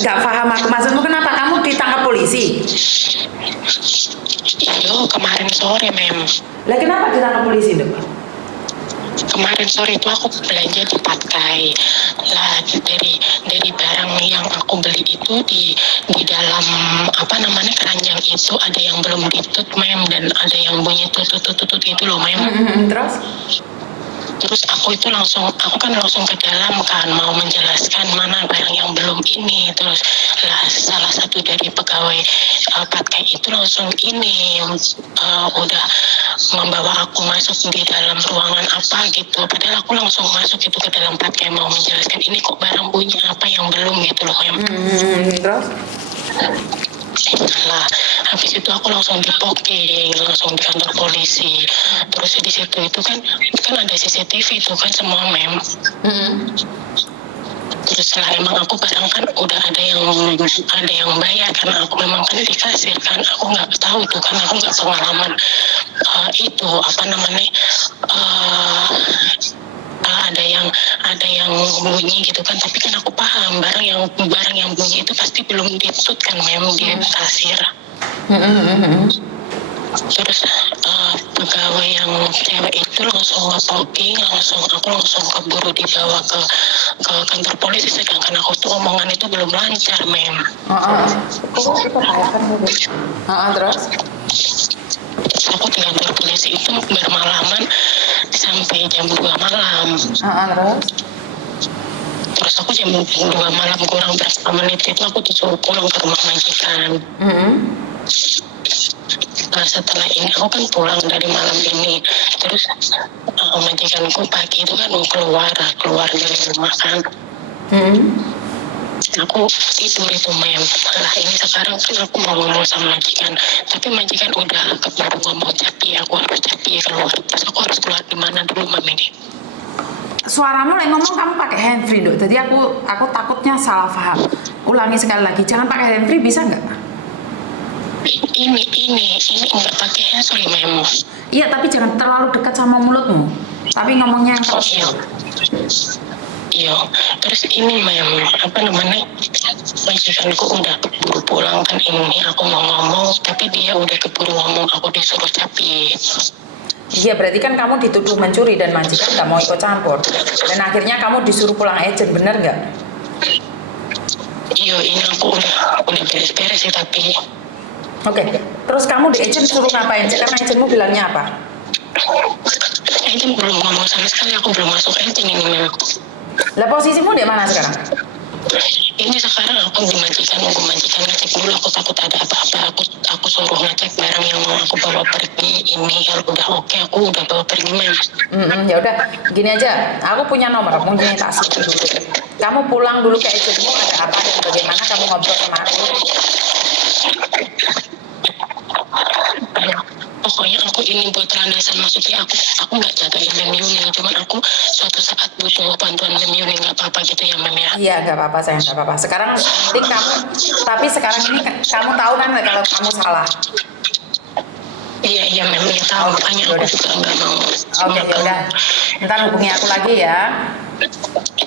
Nggak paham aku, maksudmu kenapa kamu ditangkap polisi? Iyo, kemarin sore, Mem. Lah kenapa ditangkap polisi, Dok? Kemarin sore itu aku belanja di Patkai. Lah dari barang yang aku beli itu di dalam apa namanya keranjang itu ada yang belum ditut, Mem, dan ada yang bunyi tutut gitu loh, Mem. Terus? Terus aku kan langsung ke dalam kan mau menjelaskan mana barang yang belum ini. Terus lah salah satu dari pegawai Patkai itu langsung ini udah membawa aku masuk di dalam ruangan apa gitu. Padahal aku langsung masuk itu ke dalam Patkai mau menjelaskan ini kok barang bunyi apa yang belum gitu loh. Terus? Lah habis itu aku langsung dipoking, langsung di kantor polisi. Terus di situ itu kan ada CCTV itu kan semua, Mem. Terus setelah emang aku barang kan udah ada yang bayar karena aku memang kan di kasir kan, aku nggak tahu tuh kan, aku nggak pengalaman itu apa namanya ada yang bunyi gitu kan, tapi kan aku paham barang yang bunyi itu pasti belum ditut kan, Mem, di kasir. Terus pegawai yang cewek itu langsung nge-talking, aku langsung keburu dibawa ke kantor polisi, sedangkan aku tuh omongan itu belum lancar, Mem. Terus? Aku di kantor polisi itu bermalaman sampai jam 2 malam. Terus aku jam 2 malam kurang berapa menit itu aku disuruh pulang ke rumah majikan. Nah setelah ini aku kan pulang dari malam ini, terus majikanku pagi itu kan keluar dari rumah kan. Aku tidur itu, Mem. Lah ini sekarang kan aku mau ngomong sama majikan, tapi majikan udah keburu ngomong capi, aku harus capi keluar. Terus aku harus keluar di mana dulu, Mem, ini? Suaramu lagi ngomong kamu pakai handfree, Dok. Jadi aku takutnya salah paham. Ulangi sekali lagi, jangan pakai handfree, bisa nggak? Ini nggak pakai handfree, Mem. Iya, tapi jangan terlalu dekat sama mulutmu. Tapi ngomongnya yang keras. Iya, terus ini, Mem, apa namanya, majikanku udah keburu pulang kan, ini aku mau ngomong, tapi dia udah keburu ngomong, aku disuruh capi. Iya, berarti kan kamu dituduh mencuri dan majikan nggak mau ikut campur. Dan akhirnya kamu disuruh pulang agent, bener nggak? Iya, ini aku udah beres-beres sih, tapi... Oke, terus kamu di agent suruh ngapain? Karena agentmu bilangnya apa? Agent belum ngomong sama sekali, aku belum masuk agent ini, Mem. Lah posisimu di mana sekarang? Ini sekarang aku nunggu majikan ngecek dulu, aku takut ada apa-apa, aku suruh ngecek barang yang mau aku bawa pergi ini, kalau udah oke, aku udah bawa pergi, Mem. Ya udah, gini aja, aku punya nomor, mungkin tak sih dulu. Kamu pulang dulu ke agentmu, ada apa dan bagaimana kamu ngobrol sama aku? Pokoknya aku ini buat landasan, maksudnya aku nggak jagain Mem Yuni, cuman aku suatu saat butuh bantuan Mem Yuni, nggak apa-apa gitu ya, Mem, ya? Iya, nggak apa-apa sayang, nggak apa-apa. Sekarang penting kamu, tapi sekarang ini kamu tahu kan kalau kamu salah. Iya, Mem, ya tahu, makanya aku juga nggak mau. Oke, ya udah, ntar hubungi aku lagi ya.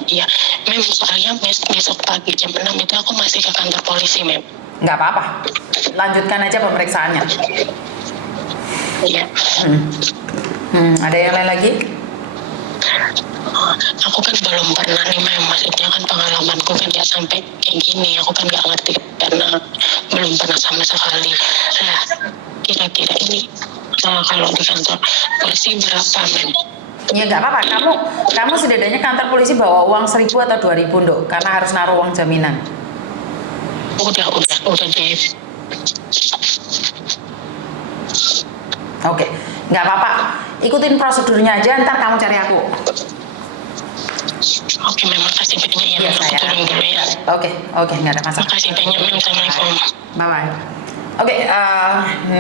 Iya, Mem, soalnya besok pagi jam 6 itu aku masih ke kantor polisi, Mem. Nggak apa-apa, lanjutkan aja pemeriksaannya. Iya. Ada yang lain lagi? Aku kan belum pernah nih, Mem, maksudnya kan pengalamanku kan nggak sampai kayak gini, aku kan nggak ngerti karena belum pernah sama sekali. Nah, kira-kira ini kalau di kantor polisi berapa, Mem? Ya nggak apa-apa, kamu setidaknya kantor polisi bawa uang 1.000 atau 2.000, Dok, karena harus naruh uang jaminan. Udah deh. Oke, nggak apa-apa, ikutin prosedurnya aja, ntar kamu cari aku. Oke, Mem, makasih banyak ya, Mem, aku turun dulu ya. Oke, nggak ada masalah. Makasih banyak, Mem, Assalamualaikum. Bye-bye. Oke,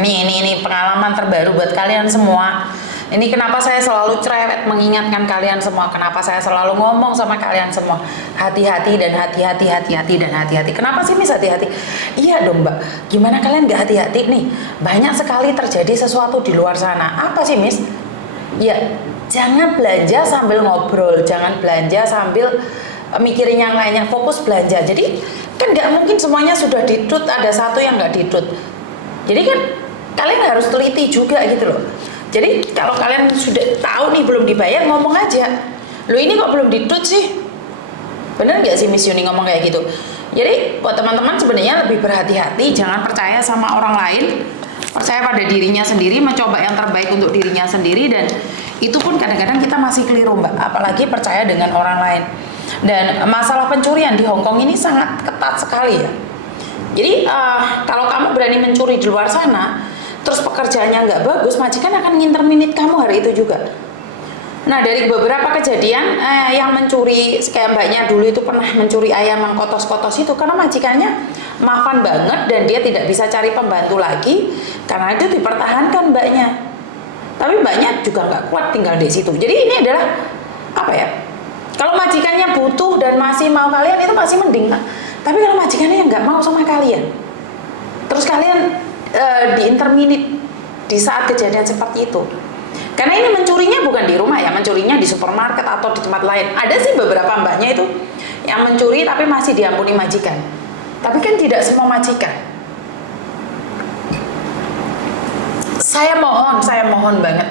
ini pengalaman terbaru buat kalian semua. Ini kenapa saya selalu cerewet mengingatkan kalian semua, kenapa saya selalu ngomong sama kalian semua, hati-hati dan hati-hati, hati-hati dan hati-hati. Kenapa sih, Miss, hati-hati? Iya dong, Mbak, gimana kalian gak hati-hati nih? Banyak sekali terjadi sesuatu di luar sana. Apa sih, Miss? Ya, jangan belanja sambil ngobrol, jangan belanja sambil mikirin yang lainnya, fokus belanja. Jadi kan nggak mungkin semuanya sudah ditut, ada satu yang nggak ditut. Jadi kan kalian harus teliti juga gitu loh. Jadi kalau kalian sudah tahu nih belum dibayar, ngomong aja, lo ini kok belum ditut sih, bener nggak sih Miss Yuni ngomong kayak gitu. Jadi buat teman-teman sebenarnya lebih berhati-hati, jangan percaya sama orang lain, percaya pada dirinya sendiri, mencoba yang terbaik untuk dirinya sendiri. Dan itu pun kadang-kadang kita masih keliru Mbak, apalagi percaya dengan orang lain. Dan masalah pencurian di Hong Kong ini sangat ketat sekali ya. Jadi kalau kamu berani mencuri di luar sana, terus pekerjaannya nggak bagus, majikan akan nginterminate kamu hari itu juga. Nah dari beberapa kejadian yang mencuri, kayak mbaknya dulu itu pernah mencuri ayam yang kotos-kotos itu, karena majikannya maafan banget dan dia tidak bisa cari pembantu lagi, karena itu dipertahankan mbaknya. Tapi mbaknya juga nggak kuat tinggal di situ. Jadi ini adalah apa ya? Kalau majikannya butuh dan masih mau kalian itu masih mending, Pak. Tapi kalau majikannya yang nggak mau sama kalian, terus kalian diinterminate di saat kejadian seperti itu. Karena ini mencurinya bukan di rumah ya, mencurinya di supermarket atau di tempat lain. Ada sih beberapa mbaknya itu yang mencuri tapi masih diampuni majikan. Tapi kan tidak semua majikan. Saya mohon banget,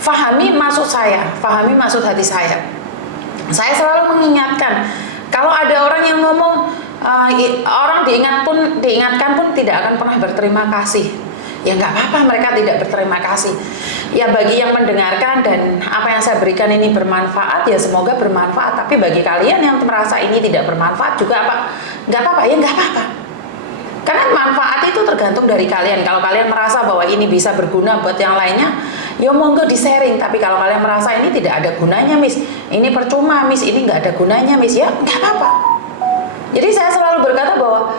fahami maksud saya, fahami maksud hati saya. Saya selalu mengingatkan, kalau ada orang yang ngomong, orang diingatkan pun tidak akan pernah berterima kasih. Ya nggak apa-apa mereka tidak berterima kasih. Ya bagi yang mendengarkan dan apa yang saya berikan ini bermanfaat, ya semoga bermanfaat. Tapi bagi kalian yang merasa ini tidak bermanfaat juga apa? Nggak apa-apa, ya nggak apa-apa. Karena manfaat itu tergantung dari kalian. Kalau kalian merasa bahwa ini bisa berguna buat yang lainnya, ya monggo di-sharing. Tapi kalau kalian merasa ini tidak ada gunanya, Miss, ini percuma, Miss, ini nggak ada gunanya, Miss, ya nggak apa-apa. Jadi saya selalu berkata bahwa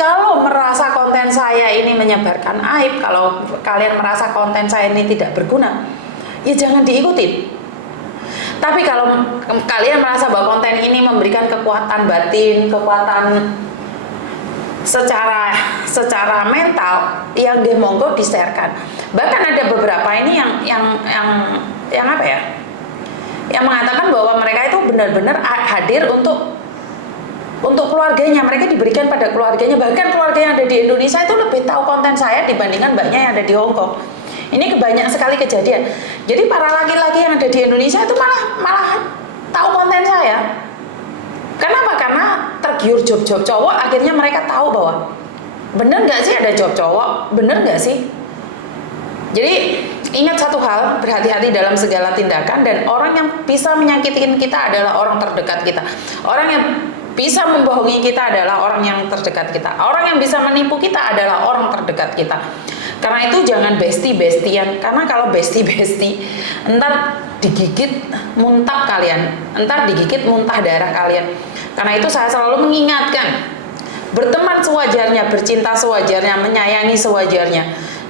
kalau merasa konten saya ini menyebarkan aib, kalau kalian merasa konten saya ini tidak berguna, ya jangan diikutin. Tapi kalau kalian merasa bahwa konten ini memberikan kekuatan batin, kekuatan secara mental, ya monggo di-sharekan. Bahkan ada beberapa ini yang apa ya? Yang mengatakan bahwa mereka itu benar-benar hadir untuk keluarganya, mereka diberikan pada keluarganya. Bahkan keluarga yang ada di Indonesia itu lebih tahu konten saya dibandingkan mbaknya yang ada di Hong Kong. Ini banyak sekali kejadian. Jadi para laki-laki yang ada di Indonesia itu malah tahu konten saya. Kenapa? Karena tergiur job-job cowok, akhirnya mereka tahu bahwa bener nggak sih ada job cowok, bener nggak sih? Jadi ingat satu hal, berhati-hati dalam segala tindakan, dan orang yang bisa menyakitin kita adalah orang terdekat kita. Orang yang bisa membohongi kita adalah orang yang terdekat kita. Orang yang bisa menipu kita adalah orang terdekat kita. Karena itu jangan bestie-bestian. Karena kalau bestie-bestie, entar digigit muntah kalian, entar digigit muntah darah kalian. Karena itu saya selalu mengingatkan, berteman sewajarnya, bercinta sewajarnya, menyayangi sewajarnya.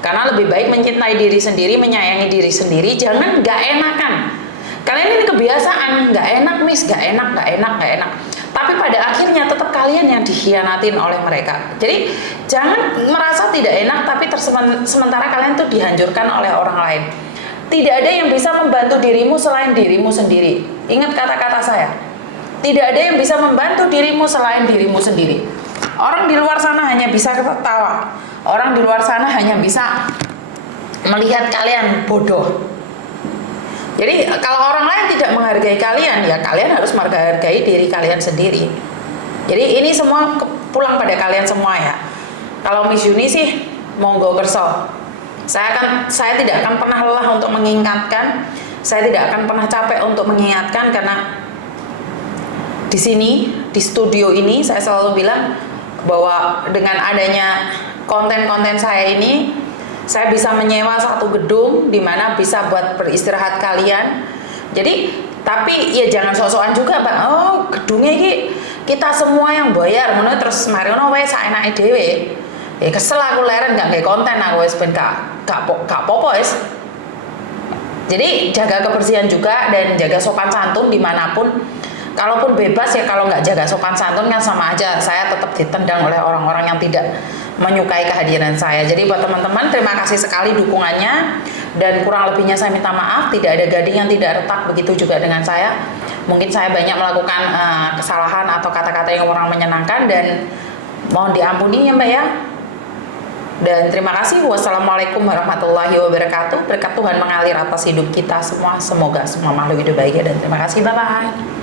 Karena lebih baik mencintai diri sendiri, menyayangi diri sendiri. Jangan nggak enakan. Kalian ini kebiasaan, nggak enak, Miss, nggak enak. Tapi pada akhirnya tetap kalian yang dikhianatin oleh mereka. Jadi jangan merasa tidak enak, tapi sementara kalian tuh dihancurkan oleh orang lain. Tidak ada yang bisa membantu dirimu selain dirimu sendiri. Ingat kata-kata saya. Tidak ada yang bisa membantu dirimu selain dirimu sendiri. Orang di luar sana hanya bisa ketawa. Orang di luar sana hanya bisa melihat kalian bodoh. Jadi kalau orang lain tidak menghargai kalian, ya kalian harus menghargai diri kalian sendiri. Jadi ini semua pulang pada kalian semua ya. Kalau Miss Yuni sih monggo kerso. Saya tidak akan pernah lelah untuk mengingatkan. Saya tidak akan pernah capek untuk mengingatkan, karena di sini, di studio ini saya selalu bilang bahwa dengan adanya konten-konten saya ini, saya bisa menyewa satu gedung di mana bisa buat beristirahat kalian. Jadi, tapi ya jangan sok-sokan juga, Pak. Oh, gedungnya ini kita semua yang bayar, menurut terus mariono wae saenake dhewe. Ya kesel aku leren gak kayak konten aku wis ben gak popo wis. Jadi jaga kebersihan juga dan jaga sopan santun dimanapun. Kalaupun bebas ya, kalau nggak jaga sopan santun kan sama aja saya tetap ditendang oleh orang-orang yang tidak menyukai kehadiran saya. Jadi buat teman-teman, terima kasih sekali dukungannya, dan kurang lebihnya saya minta maaf. Tidak ada gading yang tidak retak, begitu juga dengan saya. Mungkin saya banyak melakukan kesalahan atau kata-kata yang kurang menyenangkan, dan mohon diampuni ya Mbak ya. Dan terima kasih. Wassalamualaikum warahmatullahi wabarakatuh. Berkat Tuhan mengalir atas hidup kita semua. Semoga semua makhluk hidup bahagia, dan terima kasih. Bye-bye.